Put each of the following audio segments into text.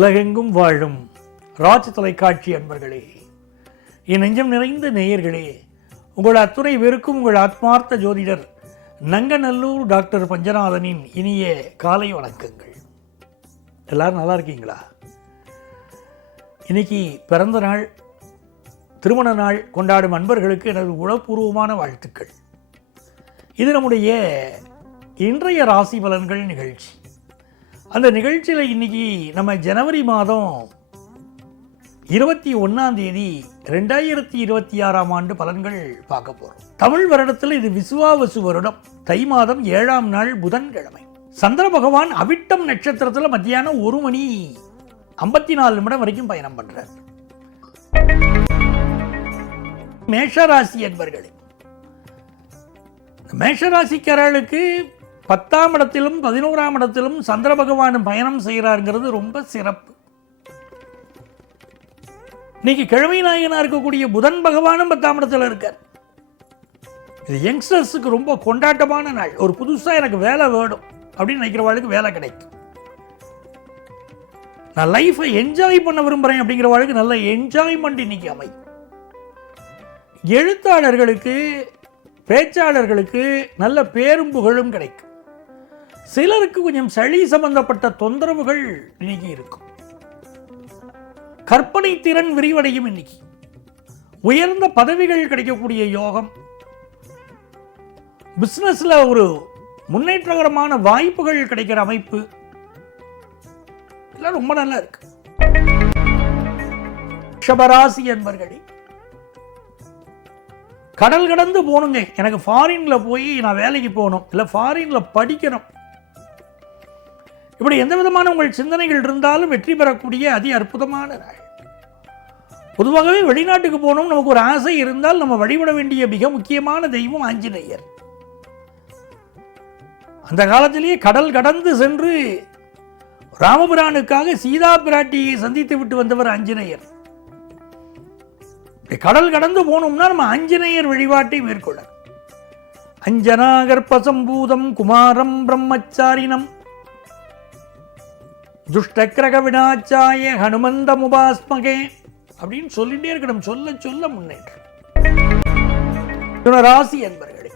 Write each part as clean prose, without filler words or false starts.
உலகெங்கும் வாழும் ராஜ் தொலைக்காட்சி அன்பர்களே, என் நெஞ்சம் நிறைந்த நேயர்களே, உங்கள் அத்துணை பேருக்கும் உங்கள் ஆத்மார்த்த ஜோதிடர் நங்கநல்லூர் டாக்டர் பஞ்சநாதனின் இனிய காலை வணக்கங்கள். எல்லாரும் நல்லா இருக்கீங்களா? இன்னைக்கு பிறந்த நாள், திருமண நாள் கொண்டாடும் அன்பர்களுக்கு எனது உளப்பூர்வமான வாழ்த்துக்கள். இது நம்முடைய இன்றைய ராசி பலன்கள் நிகழ்ச்சி. அந்த நிகழ்ச்சியில் இன்னைக்கு நம்ம ஜனவரி மாதம் 21 2026 ஆண்டு பலன்கள் பார்க்க போகிறோம். தமிழ் வருடத்தில் இது விசுவாவசு வருடம், தை மாதம் 7ஆம் நாள் புதன்கிழமை. சந்திர பகவான் அவிட்டம் நட்சத்திரத்தில் மத்தியானம் 1:54 வரைக்கும் பயணம் பண்றார். மேஷராசி என்பர்களே, மேஷராசிக்காரர்களுக்கு 10ஆம் இடத்திலும் 11ஆம் இடத்திலும் சந்திர பகவான் பயணம் செய்கிறாருங்கிறது ரொம்ப சிறப்பு. இன்னைக்கு கிழமை நாயகனாக இருக்கக்கூடிய புதன் பகவானும் 10ஆம் இடத்துல இருக்கார். இது யங்ஸ்டர்ஸுக்கு ரொம்ப கொண்டாட்டமான நாள். ஒரு புதுசாக எனக்கு வேலை வேணும் அப்படின்னு நினைக்கிறவாளுக்கு வேலை கிடைக்கும். நான் லைஃப்பை என்ஜாய் பண்ண விரும்புகிறேன் அப்படிங்கிறவாளுக்கு நல்ல என்ஜாய்மெண்ட் இன்னைக்கு அமையும். எழுத்தாளர்களுக்கு, பேச்சாளர்களுக்கு நல்ல பேரும் புகழும் கிடைக்கும். சிலருக்கு கொஞ்சம் சளி சம்பந்தப்பட்ட தொந்தரவுகள் இன்னைக்கு இருக்கும். கற்பனை திறன் விரிவடையும். இன்னைக்கு உயர்ந்த பதவிகள் கிடைக்கக்கூடிய யோகம், பிசினஸ்ல ஒரு முன்னேற்றகரமான வாய்ப்புகள் கிடைக்கிற அமைப்பு எல்லாம் ரொம்ப நல்லா இருக்கு. ரிஷபராசி என்பர்களே, கடல் கடந்து போகணுங்க, எனக்கு ஃபாரின்ல போய் நான் வேலைக்கு போகணும், இல்லை ஃபாரின்ல படிக்கணும், இப்படி எந்த விதமான உங்கள் சிந்தனைகள் இருந்தாலும் வெற்றி பெறக்கூடிய அதி அற்புதமான நாள். பொதுவாகவே வெளிநாட்டுக்கு போகணும் நமக்கு ஒரு ஆசை இருந்தால் நம்ம வழிபட வேண்டிய மிக முக்கியமான தெய்வம் ஆஞ்சநேயர். அந்த காலத்திலேயே கடல் கடந்து சென்று ராமபிரானுக்காக சீதா பிராட்டியை சந்தித்து விட்டு வந்தவர் ஆஞ்சநேயர். கடல் கடந்து போனோம்னா நம்ம ஆஞ்சநேயர் வழிபாட்டை மேற்கொள்ள. அஞ்சனாகர்பசம்பூதம் குமாரம் பிரம்மச்சாரினம் துஷ்டக்கிரக வினாச்சாய ஹனுமந்த முபாஸ்மகே அப்படின்னு சொல்லிட்டே இருக்கணும். சொல்ல சொல்ல முன்னேற்றம். ராசி என்பர்களே,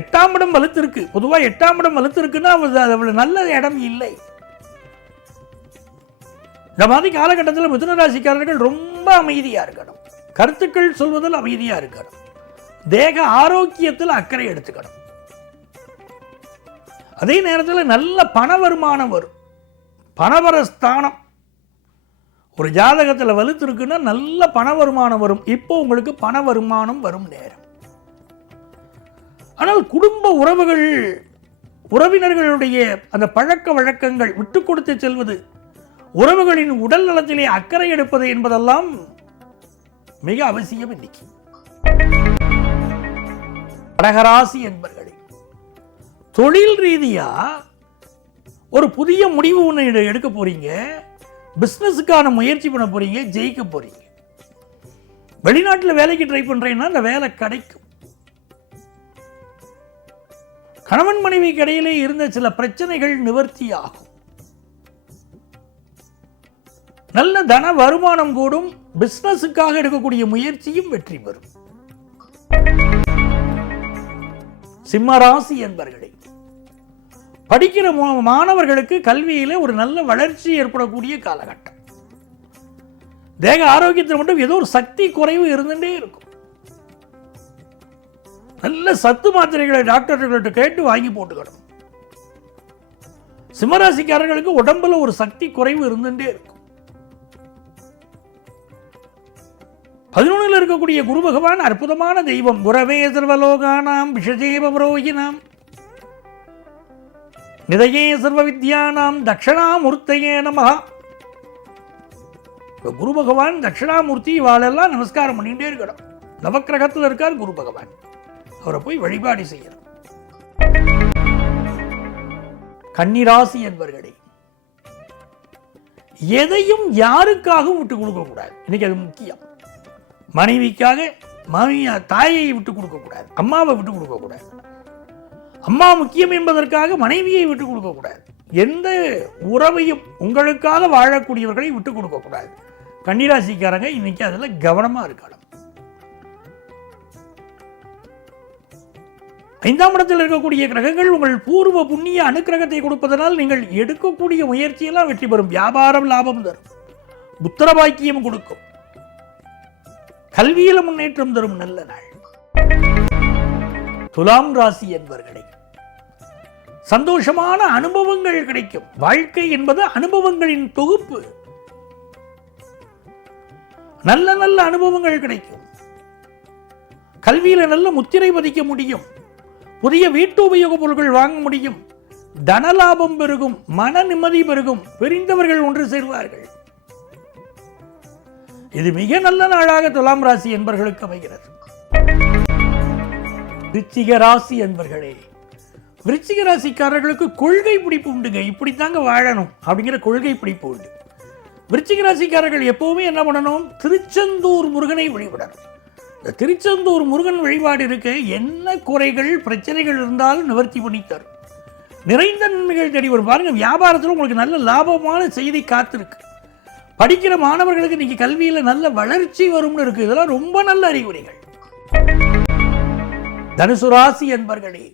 8ஆம் இடம் வலுத்திருக்கு. பொதுவாக 8ஆம் இடம் வலுத்திருக்குன்னா அவ்வளவு நல்ல இடம் இல்லை. இந்த மாதிரி காலகட்டத்தில் மிதுன ராசிக்காரர்கள் ரொம்ப அமைதியா இருக்கணும். கருத்துக்கள் சொல்வதில் அமைதியா இருக்கணும். தேக ஆரோக்கியத்தில் அக்கறை எடுத்துக்கணும். அதே நேரத்தில் நல்ல பண வருமானம் வரும். பணவர ஸ்தானம் ஒரு ஜாதகத்தில் வலுத்திருக்குன்னா நல்ல பண வருமானம் வரும். இப்போ உங்களுக்கு பண வருமானம் வரும் நேரம். ஆனால் குடும்ப உறவுகள், உறவினர்களுடைய அந்த பழக்க வழக்கங்கள், விட்டு கொடுத்து செல்வது, உறவுகளின் உடல் நலத்திலே அக்கறை எடுப்பது என்பதெல்லாம் மிக அவசியம். இன்னைக்கு கடகராசி என்பர்களே, தொழில் ரீதியா ஒரு புதிய முடிவு ஒன்று எடுக்க போறீங்க. பிசினஸுக்கான முயற்சி பண்ண போறீங்க, ஜெயிக்க போறீங்க. வெளிநாட்டில் வேலைக்கு ட்ரை பண்றீங்கன்னா அந்த வேலை கிடைக்கும். கணவன் மனைவிக்கு இடையிலே இருந்த சில பிரச்சனைகள் நிவர்த்தி ஆகும். நல்ல தன வருமானம் கூடும். பிசினஸுக்காக எடுக்கக்கூடிய முயற்சியும் வெற்றி பெறும். சிம்மராசி என்பர்களே, படிக்கிற மாணவர்களுக்கு கல்வியில ஒரு நல்ல வளர்ச்சி ஏற்படக்கூடிய காலகட்டம். தேக ஆரோக்கியத்தில் மட்டும் ஏதோ ஒரு சக்தி குறைவு இருந்துட்டே இருக்கும். நல்ல சத்து மாத்திரைகளை டாக்டர்கள்ட்ட கேட்டு வாங்கி போட்டுக்கணும். சிம்மராசிக்காரர்களுக்கு உடம்புல ஒரு சக்தி குறைவு இருந்துட்டே இருக்கும். 11 இருக்கக்கூடிய குரு பகவான் அற்புதமான தெய்வம். குரவே சர்வலோகானாம் விஷஜேபரோகினாம் நிதயே சர்வ வித்யானாம் தட்சிணாமூர்த்தையே நமஹ. குரு பகவான் தட்சிணாமூர்த்தி, இவாளெல்லாம் நமஸ்காரம் பண்ணிட்டே இருக்கணும். நவக்கிரகத்தில் இருக்கார் குரு பகவான், அவரை போய் வழிபாடு செய்யணும். கன்னிராசி என்பர்களே, எதையும் யாருக்காகவும் விட்டு கொடுக்க கூடாது. இன்னைக்கு அது முக்கியம். மனைவிக்காக தாயை விட்டு கொடுக்க கூடாது, அம்மாவை விட்டு கொடுக்க கூடாது. அம்மா முக்கியம் என்பதற்காக மனைவியை விட்டு கொடுக்க கூடாது. எந்த உறவையும் உங்களுக்காக வாழக்கூடியவர்களை விட்டு கொடுக்கக்கூடாது. கன்னிராசிக்காரங்க இன்னைக்கு அதில் கவனமாக இருக்கணும். 5ஆம் இடத்தில் இருக்கக்கூடிய கிரகங்கள் உங்கள் பூர்வ புண்ணிய அனுக்கிரகத்தை கொடுப்பதனால் நீங்கள் எடுக்கக்கூடிய முயற்சியெல்லாம் வெற்றி பெறும். வியாபாரம் லாபம் தரும், புத்திர பாக்கியம் கொடுக்கும், கல்வியில முன்னேற்றம் தரும் நல்ல நாள். துலாம் ராசி என்பவர்களே, சந்தோஷமான அனுபவங்கள் கிடைக்கும். வாழ்க்கை என்பது அனுபவங்களின் தொகுப்பு. நல்ல நல்ல அனுபவங்கள் கிடைக்கும். கல்வியில நல்ல முத்திரை பதிக்க முடியும். புதிய வீட்டு உபயோக பொருட்கள் வாங்க முடியும். தனலாபம் பெருகும், மன நிம்மதி பெருகும், பிரிந்தவர்கள் ஒன்று சேர்வார்கள். இது மிக நல்ல நாளாக துலாம் ராசி என்பவர்களுக்கு அமைகிறது. விருச்சிக ராசி என்பவர்களே, விருச்சிக ராசிக்காரர்களுக்கு கொள்கை பிடிப்பு உண்டுங்க. இப்படித்தாங்க வாழணும் அப்படிங்கிற கொள்கை பிடிப்பு உண்டு. விருச்சிக ராசிக்காரர்கள் எப்பவுமே என்ன பண்ணணும்? திருச்செந்தூர் முருகனை வழிபடணும். இந்த திருச்செந்தூர் முருகன் வழிபாடு இருக்க என்ன குறைகள் பிரச்சனைகள் இருந்தாலும் நிவர்த்தி பண்ணி தரும். நிறைந்த நன்மைகள் தேடி வரும். பாருங்க, வியாபாரத்தில் உங்களுக்கு நல்ல லாபமான செய்தி காத்திருக்கு. படிக்கிற மாணவர்களுக்கு இன்னைக்கு கல்வியில நல்ல வளர்ச்சி வரும்னு இருக்கு. இதெல்லாம் ரொம்ப நல்ல அறிகுறிகள். தனுசு ராசி என்பவர்களே,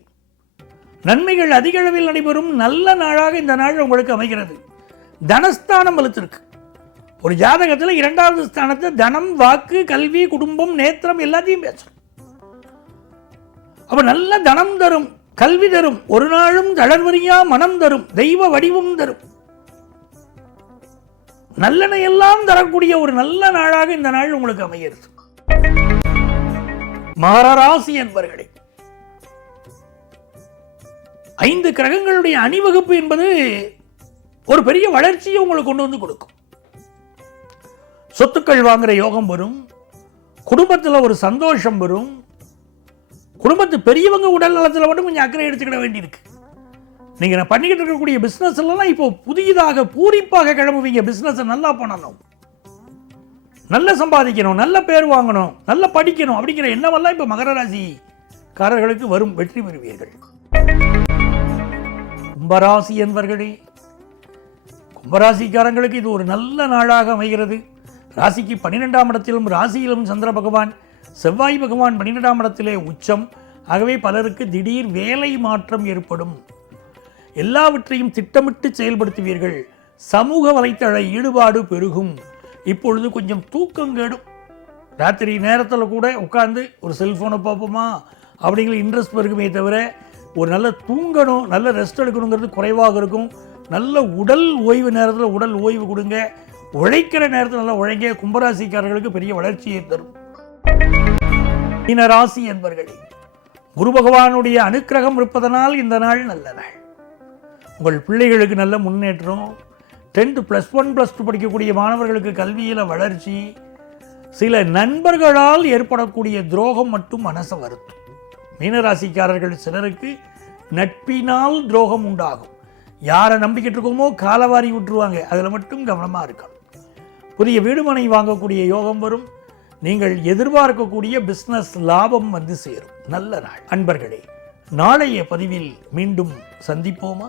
நன்மைகள் அதிக அளவில் நடைபெறும் நல்ல நாளாக இந்த நாள் உங்களுக்கு அமைகிறது. தனஸ்தானம் வலுத்திருக்கு. ஒரு ஜாதகத்தில் 2வது ஸ்தானத்தை தனம், வாக்கு, கல்வி, குடும்பம், நேத்திரம் எல்லாத்தையும் பேசும். அப்ப நல்ல தனம் தரும், கல்வி தரும், ஒரு நாளும் தளர்வறியா மனம் தரும், தெய்வ வடிவம் தரும், நல்லெண்ணெய் எல்லாம் தரக்கூடிய ஒரு நல்ல நாளாக இந்த நாள் உங்களுக்கு அமைகிறது. மகர ராசி என்பவர்களே, 5 கிரகங்களுடைய அணிவகுப்பு என்பது ஒரு பெரிய வளர்ச்சியை உங்களுக்கு கொண்டு வந்து கொடுக்கும். சொத்துக்கள் வாங்குற யோகம் வரும். குடும்பத்தில் ஒரு சந்தோஷம் வரும். குடும்பத்து பெரியவங்க உடல் நலத்தில் மட்டும் கொஞ்சம் அக்கறை எடுத்துக்கிட வேண்டியிருக்கு. நீங்க நான் பண்ணிக்கிட்டு இருக்கக்கூடிய பிசினஸ் எல்லாம் இப்போ புதியதாக பூரிப்பாக கிளம்புவீங்க. பிசினஸ் நல்லா பண்ணணும், நல்ல சம்பாதிக்கணும், நல்ல பேர் வாங்கணும், நல்ல படிக்கணும் அப்படிங்கிற எண்ணமெல்லாம் இப்போ மகர ராசிக்காரர்களுக்கு வரும். வெற்றி பெறுவீர்கள். கும்பராசி என்பவர்களே, கும்பராசிக்காரங்களுக்கு இது ஒரு நல்ல நாளாக அமைகிறது. ராசிக்கு 12ஆம் இடத்திலும் ராசியிலும் சந்திர பகவான், செவ்வாய் பகவான் 12ஆம் இடத்திலே உச்சம். ஆகவே பலருக்கு திடீர் வேலை மாற்றம் ஏற்படும். எல்லாவற்றையும் திட்டமிட்டு செயல்படுத்துவீர்கள். சமூக வலைத்தள ஈடுபாடு பெருகும். இப்பொழுது கொஞ்சம் தூக்கம் கெடும். ராத்திரி நேரத்தில் கூட உட்கார்ந்து ஒரு செல்ஃபோனை பார்ப்போமா அப்படிங்கிற இன்ட்ரெஸ்ட் பெருக்குமே தவிர ஒரு நல்ல தூங்கணும், நல்ல ரெஸ்ட் எடுக்கணுங்கிறது குறைவாக இருக்கும். நல்ல உடல் ஓய்வு நேரத்தில் உடல் ஓய்வு கொடுங்க. உழைக்கிற நேரத்தில் நல்லா உழைங்க. கும்பராசிக்காரர்களுக்கு பெரிய வளர்ச்சியை தரும். மீனராசி என்பவர்களே, குரு பகவானுடைய அனுக்கிரகம் இருப்பதனால் இந்த நாள் நல்ல நாள். உங்கள் பிள்ளைகளுக்கு நல்ல முன்னேற்றம். 10th +1 +2 படிக்கக்கூடிய மாணவர்களுக்கு கல்வியில் வளர்ச்சி. சில நண்பர்களால் ஏற்படக்கூடிய துரோகம் மட்டும் மனசை வருத்தும். மீனராசிக்காரர்கள் சிலருக்கு நட்பினால் துரோகம் உண்டாகும். யாரை நம்பிக்கிட்டு இருக்கோமோ காலவாரி விட்டுருவாங்க. அதில் மட்டும் கவனமாக இருக்கணும். புதிய வீடுமனை வாங்கக்கூடிய யோகம் வரும். நீங்கள் எதிர்பார்க்கக்கூடிய பிஸ்னஸ் லாபம் வந்து சேரும். நல்ல நாள். அன்பர்களே, நாளைய பதிவில் மீண்டும் சந்திப்போமா?